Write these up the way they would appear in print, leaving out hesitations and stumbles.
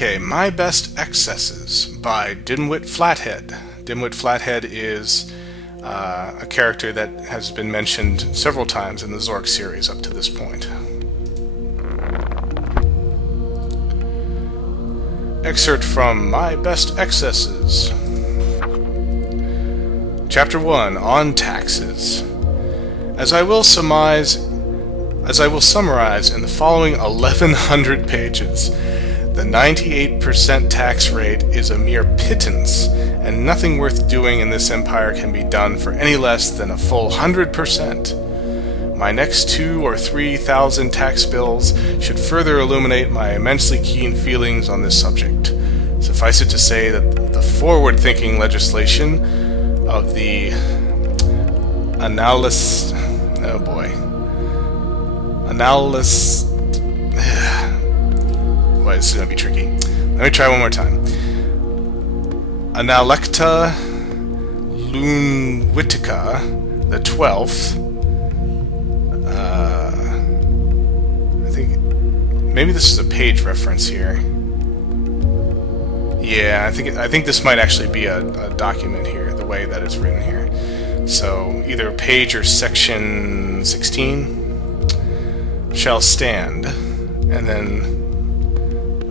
Okay, My Best Excesses by Dimwit Flathead. Dimwit Flathead is a character that has been mentioned several times in the Zork series up to this point. Excerpt from My Best Excesses. Chapter 1, On Taxes. As I will summarize in the following 1,100 pages, the 98% tax rate is a mere pittance, and nothing worth doing in this empire can be done for any less than a full 100%. My next 2,000 or 3,000 tax bills should further illuminate my immensely keen feelings on this subject. Suffice it to say that the forward-thinking legislation of the analyst... oh boy. Analyst... Boy, this is going to be tricky. Let me try one more time. Analecta Lunwitica the 12th. I think maybe this is a page reference here. Yeah, I think this might actually be a document here, the way that it's written here. So either page or section 16 shall stand, and then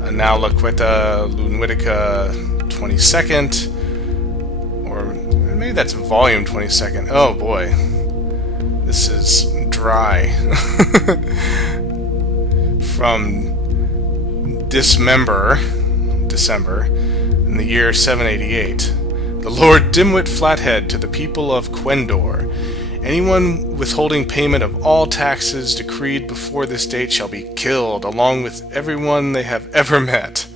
Analecta Lunwitica 22nd, or maybe that's volume 22nd. Oh boy, this is dry. From December, in the year 788, the Lord Dimwit Flathead to the people of Quendor. Anyone withholding payment of all taxes decreed before this date shall be killed, along with everyone they have ever met.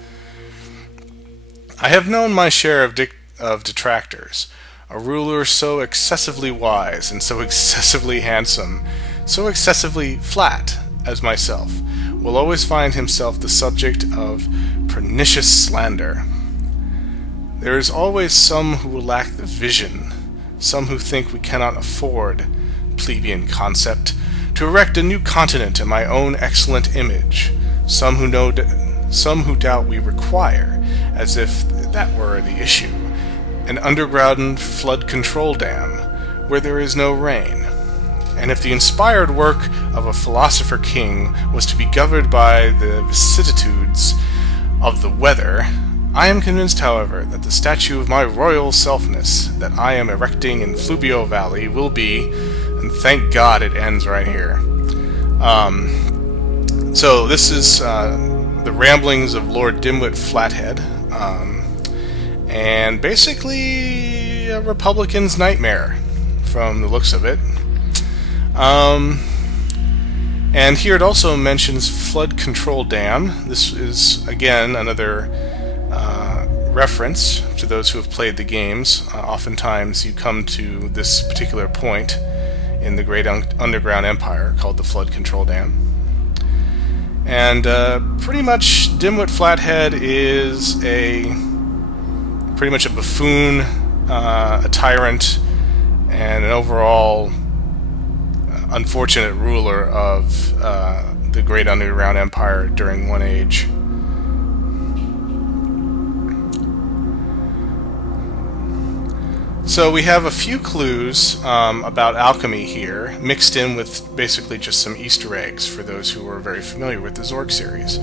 I have known my share of detractors. A ruler so excessively wise and so excessively handsome, so excessively flat as myself, will always find himself the subject of pernicious slander. There is always some who will lack the vision, some who think we cannot afford, plebeian concept, to erect a new continent in my own excellent image, some who doubt we require, as if that were the issue, an underground flood control dam, where there is no rain. And if the inspired work of a philosopher king was to be governed by the vicissitudes of the weather, I am convinced, however, that the statue of my royal selfness that I am erecting in Flubio Valley will be, and thank God it ends right here. So this is the ramblings of Lord Dimwit Flathead, and basically a Republican's nightmare from the looks of it. And here it also mentions flood control dam. This is, again, another reference to those who have played the games. Oftentimes you come to this particular point in the great underground empire called the flood control dam. And pretty much Dimwit Flathead is pretty much a buffoon, a tyrant, and an overall unfortunate ruler of the great underground empire during one age. So we have a few clues about alchemy here, mixed in with basically just some Easter eggs for those who are very familiar with the Zork series.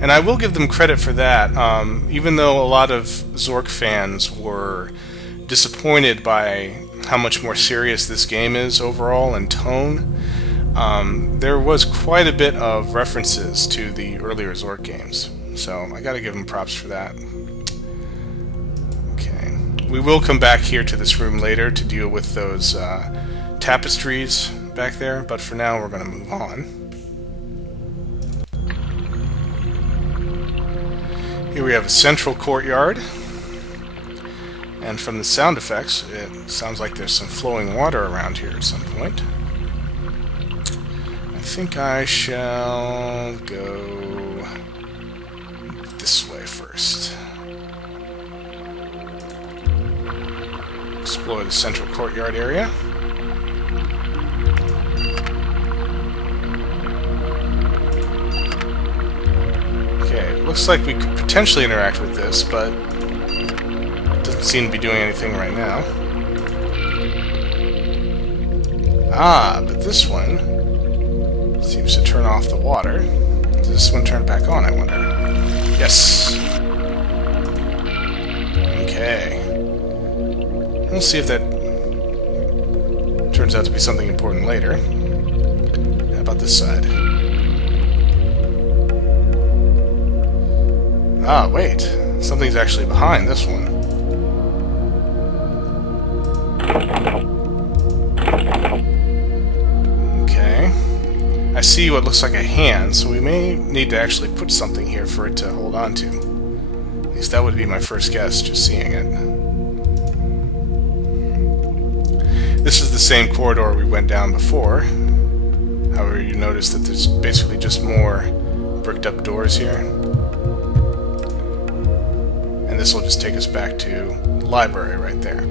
And I will give them credit for that, even though a lot of Zork fans were disappointed by how much more serious this game is overall in tone. There was quite a bit of references to the earlier Zork games, so I gotta give them props for that. Okay, we will come back here to this room later to deal with those tapestries back there, but for now we're gonna move on. Here we have a central courtyard. And from the sound effects, it sounds like there's some flowing water around here at some point. I think I shall go this way first. Explore the central courtyard area. looks like we could potentially interact with this, but it doesn't seem to be doing anything right now. Ah, but this one seems to turn off the water. Does this one turn back on, I wonder? Yes. Okay. We'll see if that turns out to be something important later. How about this side? Ah, wait. Something's actually behind this one. Okay. I see what looks like a hand, so we may need to actually put something here for it to hold on to. At least that would be my first guess, just seeing it. This is the same corridor we went down before. However, you notice that there's basically just more bricked up doors here. And this will just take us back to the library right there.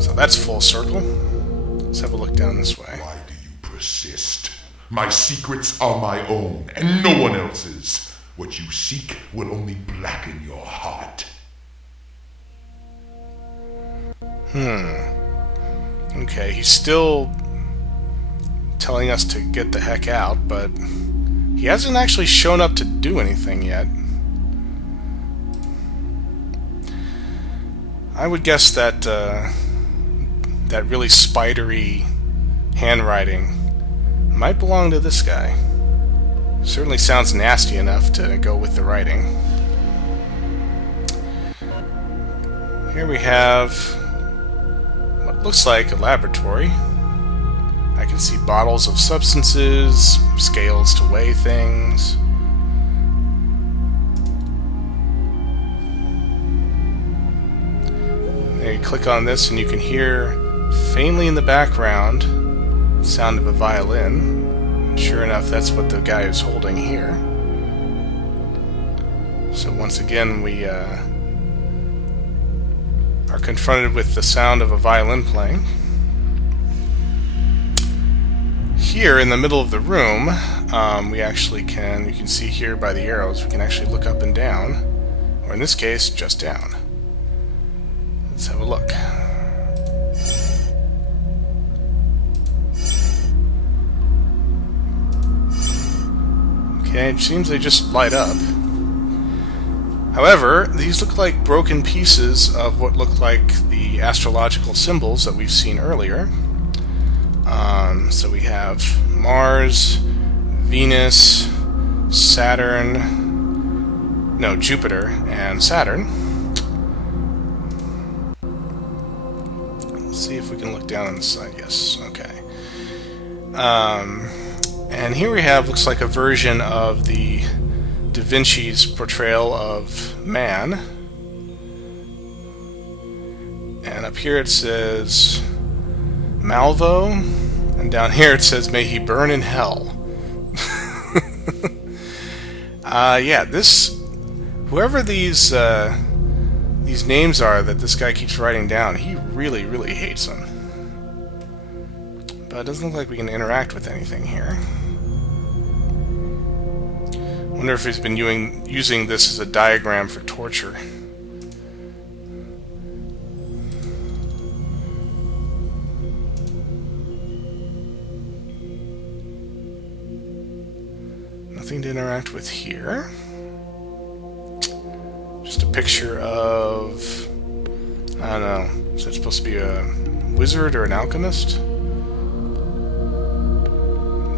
So that's full circle. Let's have a look down this way. Why do you persist? My secrets are my own, and no one else's. What you seek will only blacken your heart. Okay, he's still telling us to get the heck out, but he hasn't actually shown up to do anything yet. I would guess that that really spidery handwriting might belong to this guy. Certainly sounds nasty enough to go with the writing. Here we have what looks like a laboratory. I can see bottles of substances, scales to weigh things. There, you click on this and you can hear faintly in the background the sound of a violin. Sure enough, that's what the guy is holding here. So once again, we are confronted with the sound of a violin playing. Here in the middle of the room, we actually can, you can see here by the arrows, we can actually look up and down, or in this case, just down. Let's have a look. Okay, it seems they just light up. However, these look like broken pieces of what look like the astrological symbols that we've seen earlier. So we have Mars, Venus, Jupiter, and Saturn. Let's see if we can look down on the side. Yes, okay. And here we have, looks like a version of the Da Vinci's portrayal of man. And up here it says Malvo, and down here it says may he burn in hell. Yeah, whoever these names are that this guy keeps writing down, he really, really hates them. But it doesn't look like we can interact with anything here. Wonder if he's been using this as a diagram for torture. Nothing to interact with here. Just a picture of, I don't know, is that supposed to be a wizard or an alchemist?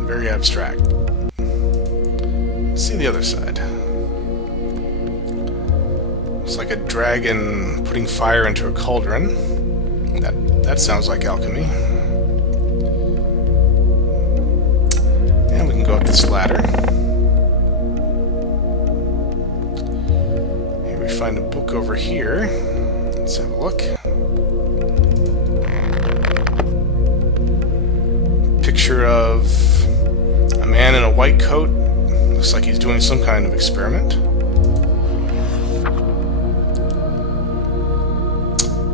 Very abstract. Let's see the other side. It's like a dragon putting fire into a cauldron. That sounds like alchemy. And we can go up this ladder. Here we find a book over here. Let's have a look. Picture of a man in a white coat. Looks like he's doing some kind of experiment.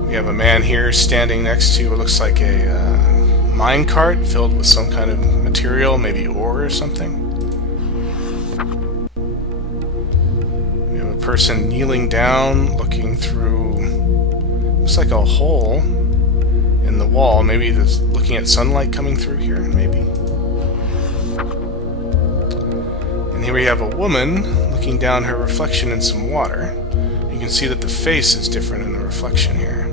We have a man here standing next to what looks like a mine cart filled with some kind of material, maybe ore or something. person kneeling down, looking through, looks like a hole in the wall. Maybe there's looking at sunlight coming through here, maybe. And here we have a woman looking down her reflection in some water. You can see that the face is different in the reflection here.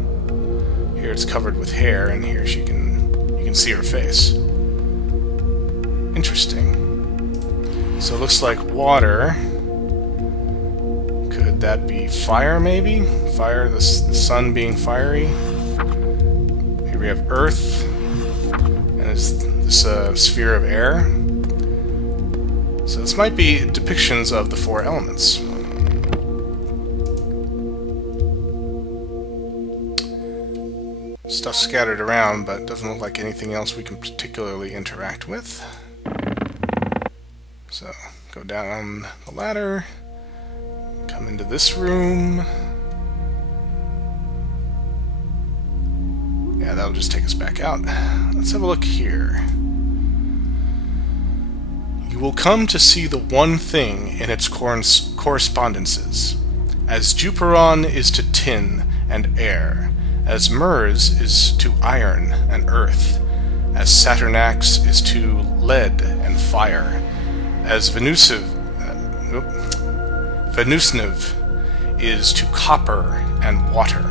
Here it's covered with hair, and here you can see her face. Interesting. So it looks like water. Could that be fire, maybe? Fire, the sun being fiery. Here we have earth, and it's this sphere of air. So this might be depictions of the four elements. Stuff scattered around, but doesn't look like anything else we can particularly interact with. So, go down the ladder, come into this room. Yeah, that'll just take us back out. Let's have a look here. You will come to see the one thing in its correspondences, as Juperon is to tin and air, as Murs is to iron and earth, as Saturnax is to lead and fire, as Venusnev is to copper and water.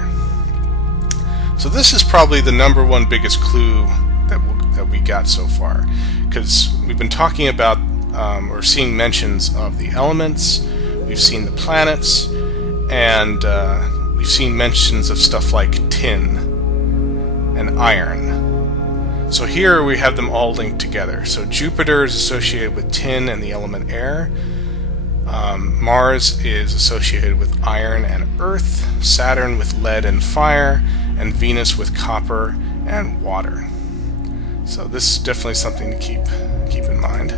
So this is probably the number one biggest clue that we got so far, because we've been talking about or seeing mentions of the elements, we've seen the planets, and we've seen mentions of stuff like tin and iron. So here we have them all linked together. So Jupiter is associated with tin and the element air. Mars is associated with iron and earth. Saturn with lead and fire. And Venus with copper and water. So this is definitely something to keep in mind.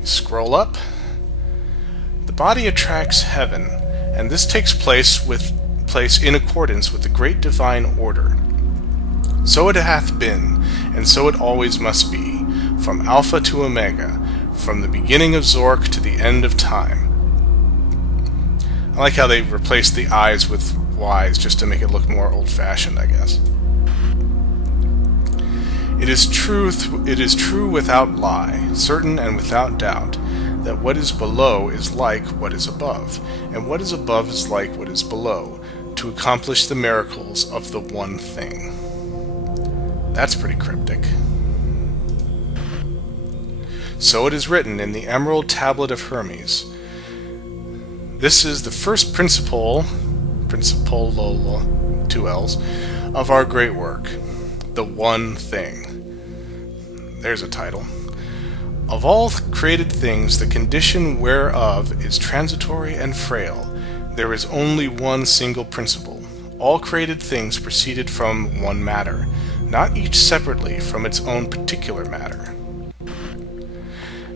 You scroll up. The body attracts heaven, and this takes place in accordance with the great divine order. So it hath been, and so it always must be, from Alpha to Omega, from the beginning of Zork to the end of time. I like how they replaced the I's with Y's just to make it look more old-fashioned, I guess. It is true without lie, certain and without doubt, that what is below is like what is above, and what is above is like what is below, to accomplish the miracles of the one thing. That's pretty cryptic. So it is written in the Emerald Tablet of Hermes. This is the first principle, two L's, of our great work, the one thing. There's a title. Of all created things, the condition whereof is transitory and frail, there is only one single principle. All created things proceeded from one matter, not each separately from its own particular matter.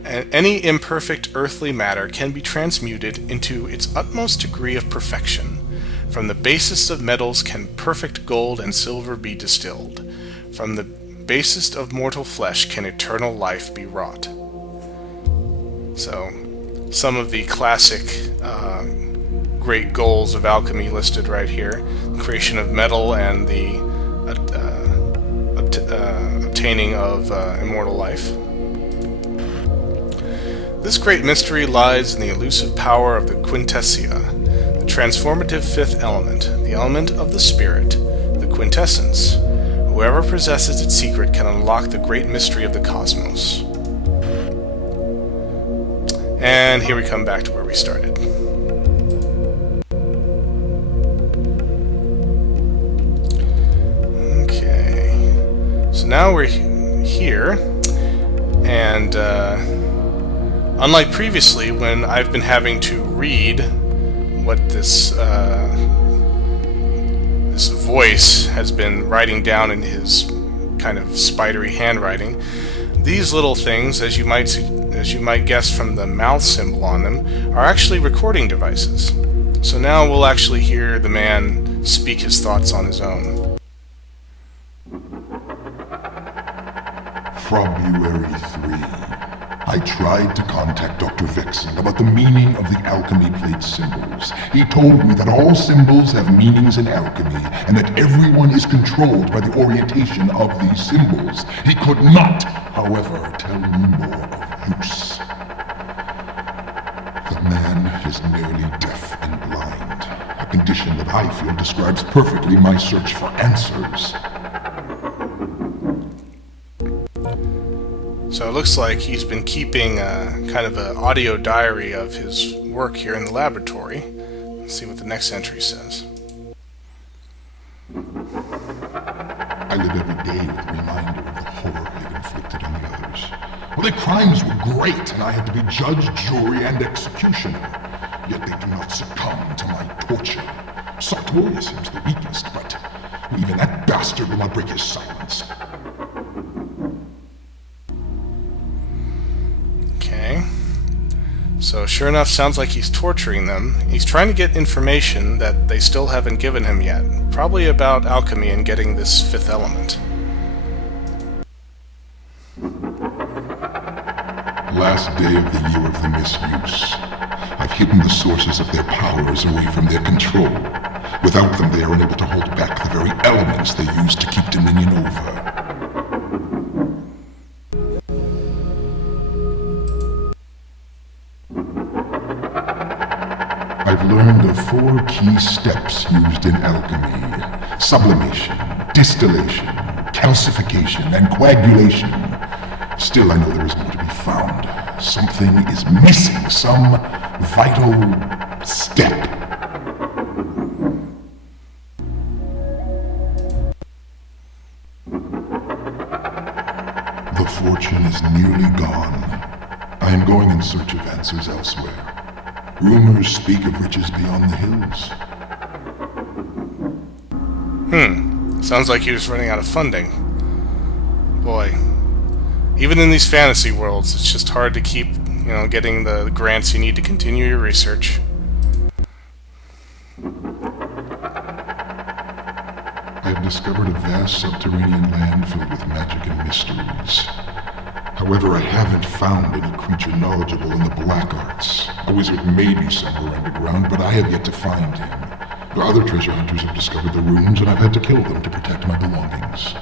And any imperfect earthly matter can be transmuted into its utmost degree of perfection. From the basest of metals can perfect gold and silver be distilled. From the basest of mortal flesh can eternal life be wrought. So, some of the classic great goals of alchemy listed right here. Creation of metal and the obtaining of immortal life. This great mystery lies in the elusive power of the quintessia, the transformative fifth element, the element of the spirit, the quintessence. Whoever possesses its secret can unlock the great mystery of the cosmos. And here we come back to where we started. Okay, so now we're here, and unlike previously when I've been having to read what this voice has been writing down in his kind of spidery handwriting, these little things, as you might guess from the mouth symbol on them, are actually recording devices. So now we'll actually hear the man speak his thoughts on his own. February 3, I tried to contact Dr. Vexen about the meaning of the alchemy plate symbols. He told me that all symbols have meanings in alchemy, and that everyone is controlled by the orientation of these symbols. He could not, however, tell me more of use. The man is nearly deaf and blind, a condition that I feel describes perfectly my search for answers. So it looks like he's been keeping kind of an audio diary of his work here in the laboratory. Let's see what the next entry says. I live every day with the reminder of the horror I had inflicted on the others. Well, their crimes were great, and I had to be judge, jury, and executioner. Yet they do not succumb to my torture. Sartorius seems the weakest, but even that bastard will not break his silence. Okay. So sure enough, sounds like he's torturing them. He's trying to get information that they still haven't given him yet. Probably about alchemy and getting this fifth element. Last day of the year of the misuse. I've hidden the sources of their powers away from their control. Without them, they are unable to hold back the very elements they use to keep dominion over. I've learned of 4 key steps used in alchemy: sublimation, distillation, calcification, and coagulation. Still, I know there is more to be found. Something is missing, some vital step. The fortune is nearly gone. I am going in search of answers elsewhere. Rumors speak of riches beyond the hills. Sounds like he was running out of funding. Boy. Even in these fantasy worlds, it's just hard to keep, getting the grants you need to continue your research. I have discovered a vast subterranean land filled with magic and mysteries. However, I haven't found any creature knowledgeable in the black arts. A wizard may be somewhere underground, but I have yet to find him. Other treasure hunters have discovered the ruins, and I've had to kill them to protect my belongings.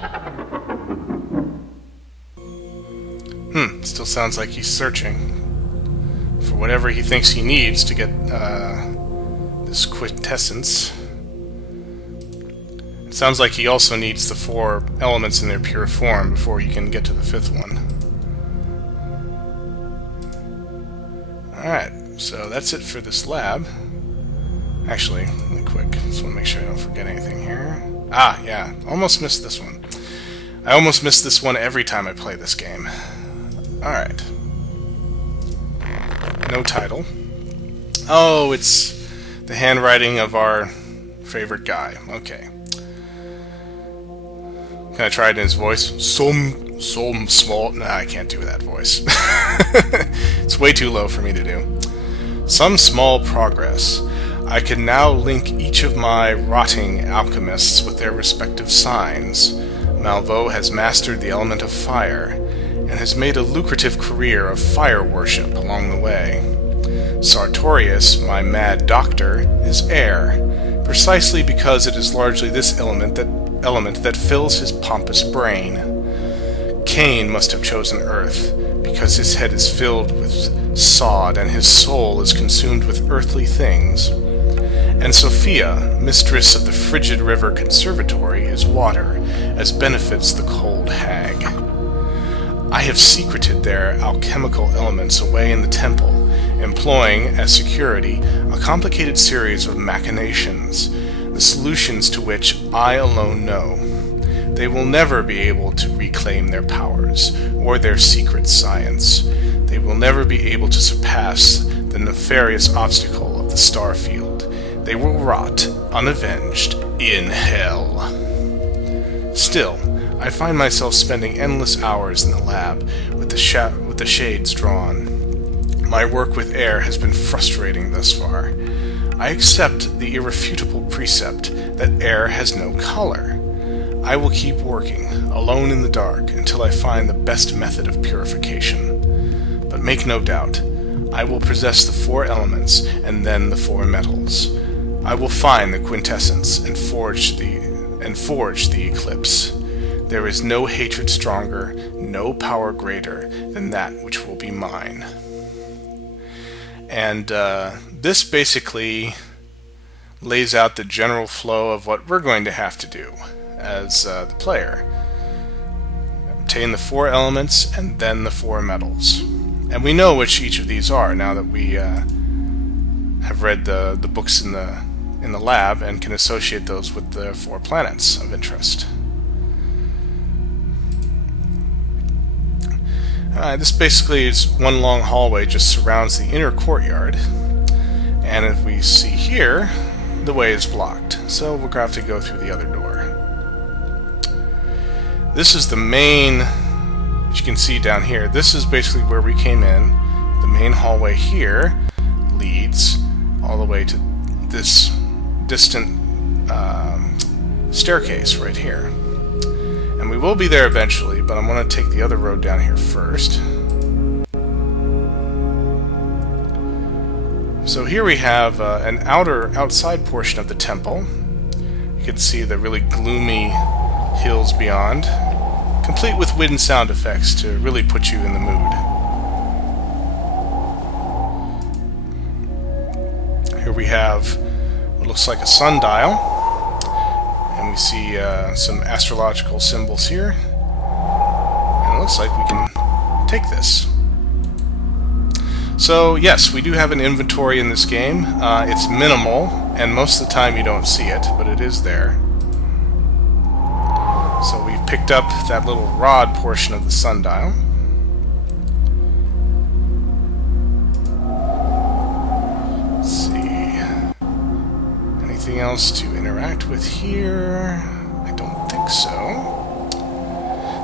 Still sounds like he's searching for whatever he thinks he needs to get this quintessence. It sounds like he also needs the 4 elements in their pure form before he can get to the 5th one. Alright, so that's it for this lab. Actually, really quick, just want to make sure I don't forget anything here. Ah, yeah, almost missed this one. I almost miss this one every time I play this game. Alright. No title. Oh, it's the handwriting of our favorite guy. Okay. Can I try it in his voice? Some small... Nah, I can't do that voice. It's way too low for me to do. Some small progress. I can now link each of my rotting alchemists with their respective signs. Malvo has mastered the element of fire, and has made a lucrative career of fire worship along the way. Sartorius, my mad doctor, is air, precisely because it is largely this element that fills his pompous brain. Cain must have chosen earth, because his head is filled with sod and his soul is consumed with earthly things. And Sophia, mistress of the frigid river conservatory, is water, as benefits the cold hag. I have secreted their alchemical elements away in the temple, employing, as security, a complicated series of machinations, the solutions to which I alone know. They will never be able to reclaim their powers, or their secret science. They will never be able to surpass the nefarious obstacle of the Starfield. They will rot, unavenged, in hell. Still, I find myself spending endless hours in the lab, with the shades drawn. My work with air has been frustrating thus far. I accept the irrefutable precept that air has no color. I will keep working, alone in the dark, until I find the best method of purification. But Make no doubt, I will possess the 4 elements and then the 4 metals. I will find the quintessence and forge the eclipse. There is no hatred stronger, no power greater than that which will be mine. And this basically lays out the general flow of what we're going to have to do as the player. Obtain the 4 elements and then the 4 metals. And we know which each of these are now that we have read the books in the lab and can associate those with the 4 planets of interest. This basically is one long hallway, just surrounds the inner courtyard. And if we see here, the way is blocked, so we're going to have to go through the other door. This is the main, as you can see down here, this is basically where we came in. The main hallway here leads all the way to this distant staircase right here. And we will be there eventually, but I'm going to take the other road down here first. So here we have an outside portion of the temple. You can see the really gloomy hills beyond, complete with wind sound effects to really put you in the mood. Here we have what looks like a sundial, and we see some astrological symbols here, and it looks like we can take this. So yes, we do have an inventory in this game. It's minimal, and most of the time you don't see it, but it is there. So we've picked up that little rod portion of the sundial. Let's see. Anything else to interact with here? I don't think so.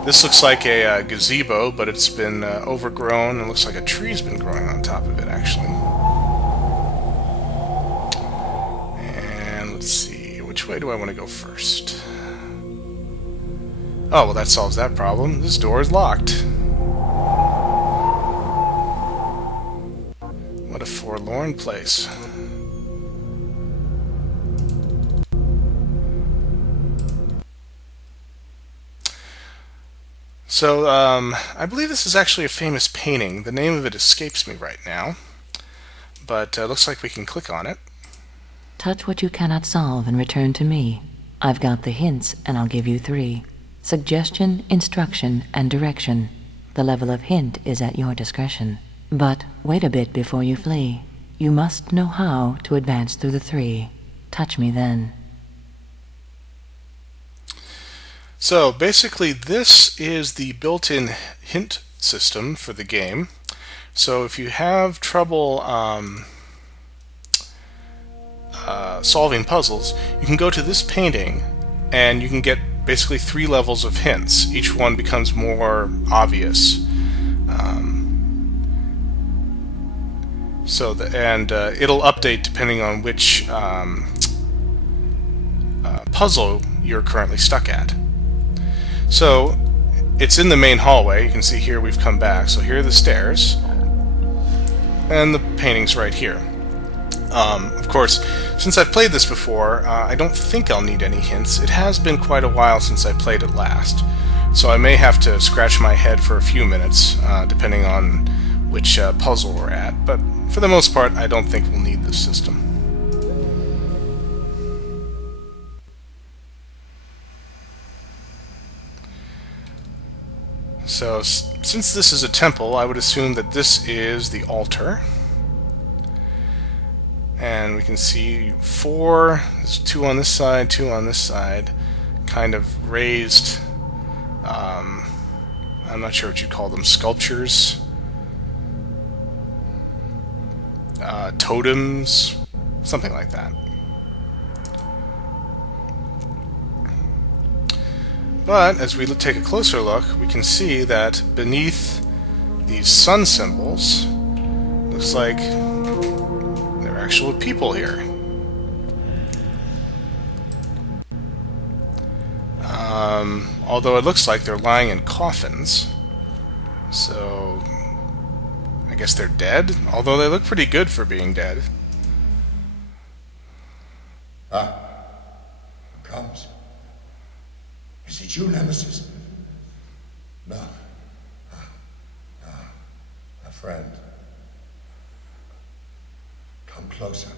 This looks like a gazebo, but it's been overgrown, and looks like a tree's been growing on top of it, actually. And let's see, which way do I want to go first? Oh, well, that solves that problem. This door is locked. What a forlorn place. So, I believe this is actually a famous painting. The name of it escapes me right now, but looks like we can click on it. Touch what you cannot solve and return to me. I've got the hints, and I'll give you 3. Suggestion, instruction, and direction. The level of hint is at your discretion. But wait a bit before you flee. You must know how to advance through the 3. Touch me then. So basically this is the built-in hint system for the game. So if you have trouble solving puzzles, you can go to this painting and you can get basically 3 levels of hints. Each one becomes more obvious. It'll update depending on which puzzle you're currently stuck at. So it's in the main hallway. You can see here we've come back. So here are the stairs, and the painting's right here. Of course, since I've played this before, I don't think I'll need any hints. It has been quite a while since I played it last, so I may have to scratch my head for a few minutes, depending on which puzzle we're at. But for the most part, I don't think we'll need this system. So, since this is a temple, I would assume that this is the altar. And we can see 4, there's 2 on this side, 2 on this side, kind of raised, I'm not sure what you'd call them, sculptures, totems, something like that. But as we take a closer look, we can see that beneath these sun symbols, looks like there are actual people here. Although it looks like they're lying in coffins. So, I guess they're dead, although they look pretty good for being dead. Who comes? Is it you, Nemesis? No. A friend. Come closer.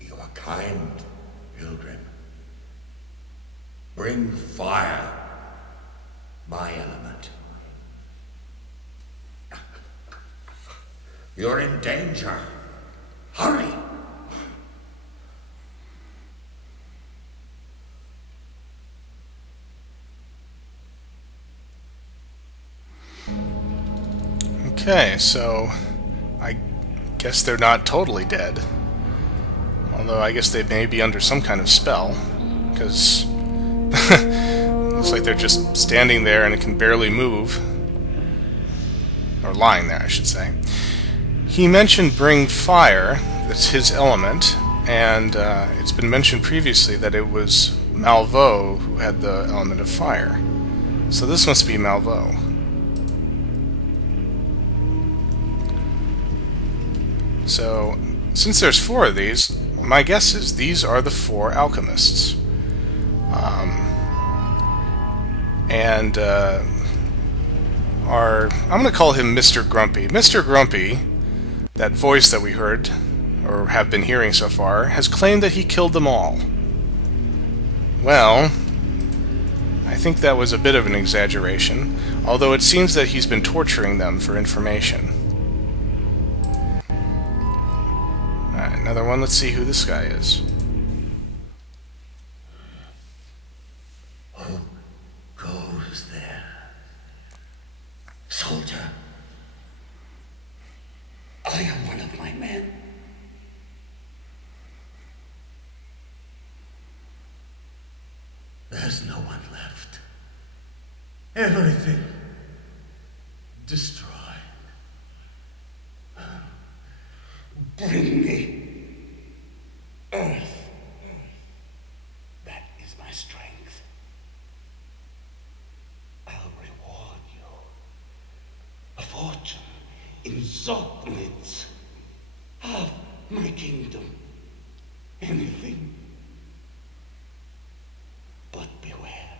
You are kind, pilgrim. Bring fire, my element. You're in danger. Hurry! Okay, so I guess they're not totally dead. Although I guess they may be under some kind of spell, because looks like they're just standing there and it can barely move. Or lying there, I should say. He mentioned bring fire, that's his element, and it's been mentioned previously that it was Malvo who had the element of fire. So this must be Malvo. So, since there's 4 of these, my guess is these are the 4 alchemists. I'm going to call him Mr. Grumpy. Mr. Grumpy, that voice that we heard, or have been hearing so far, has claimed that he killed them all. Well, I think that was a bit of an exaggeration, although it seems that he's been torturing them for information. Alright, another one. Let's see who this guy is. Who goes there? Soldier. I am one of my men. There's no one left. Everything destroyed. Bring me earth. That is my strength. I'll reward you. A fortune in Zork Nemesis. Half my kingdom. Anything. But beware.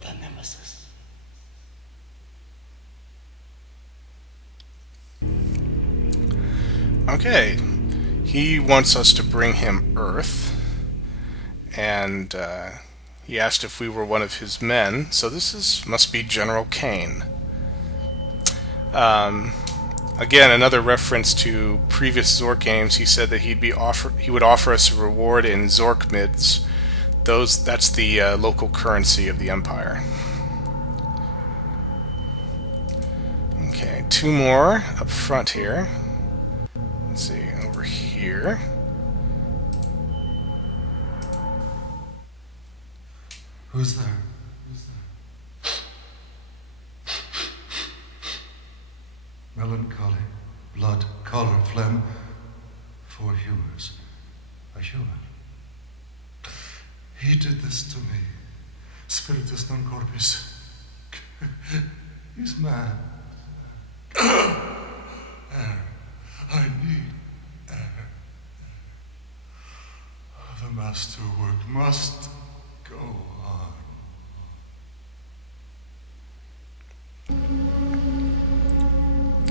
The Nemesis. Okay, he wants us to bring him earth, and he asked if we were one of his men, so must be General Kane. Again, another reference to previous Zork games. He said that he would offer us a reward in Zork mids. That's the local currency of the Empire. Okay, 2 more up front here. Let's see, over here. Who's there? Melancholy, blood, color, phlegm, 4 humors. A human. He did this to me. Spiritus non corpus. He's mad. Air. I need air. The master work must go on.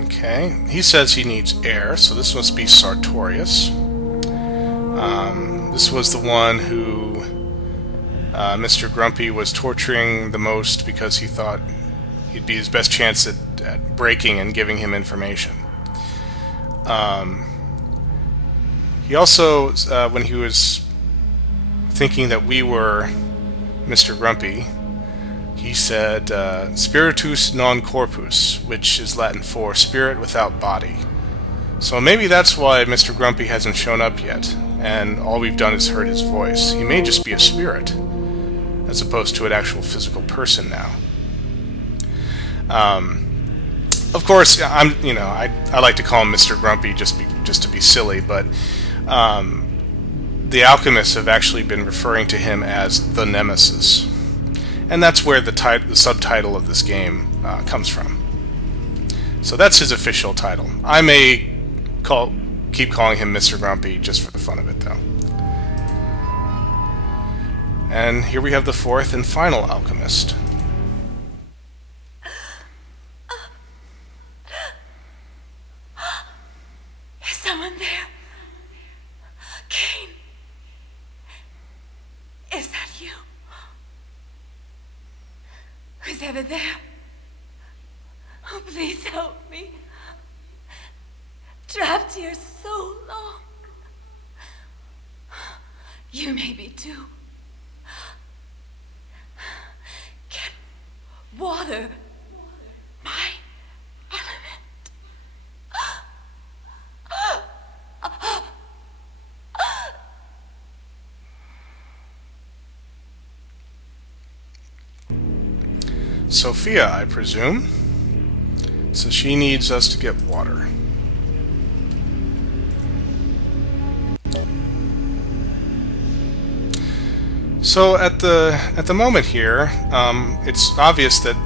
Okay, he says he needs air, so this must be Sartorius. This was the one who Mr. Grumpy was torturing the most because he thought he'd be his best chance at breaking and giving him information. He also, when he was thinking that we were Mr. Grumpy, he said spiritus non corpus, which is Latin for spirit without body. So maybe that's why Mr. Grumpy hasn't shown up yet, and all we've done is heard his voice. He may just be a spirit, as opposed to an actual physical person now. Of course, I like to call him Mr. Grumpy just to be silly, but the alchemists have actually been referring to him as the Nemesis. and that's where the subtitle of this game comes from. So that's his official title. I may keep calling him Mr. Grumpy just for the fun of it, though. And here we have the fourth and final alchemist. Is someone there? Cain? Is that you? Who's ever there? Oh, please help me. Trapped here so long. You may be too. Get water. My element. Sophia, I presume. So she needs us to get water. So at the moment here, it's obvious that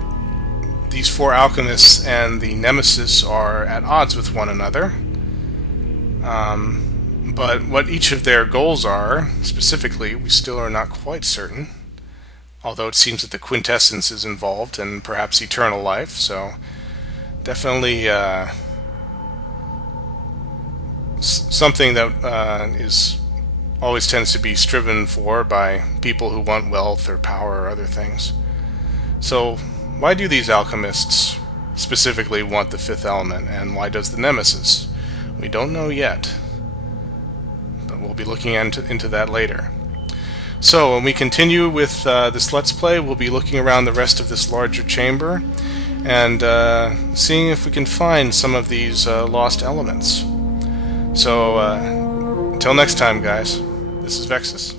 these four alchemists and the Nemesis are at odds with one another. But what each of their goals are, specifically, we still are not quite certain. Although it seems that the quintessence is involved, and perhaps eternal life, so definitely something that is always tends to be striven for by people who want wealth or power or other things. So why do these alchemists specifically want the fifth element, and why does the Nemesis? We don't know yet, but we'll be looking into that later. So when we continue with this Let's Play, we'll be looking around the rest of this larger chamber and seeing if we can find some of these lost elements. So until next time, guys, this is Vexus.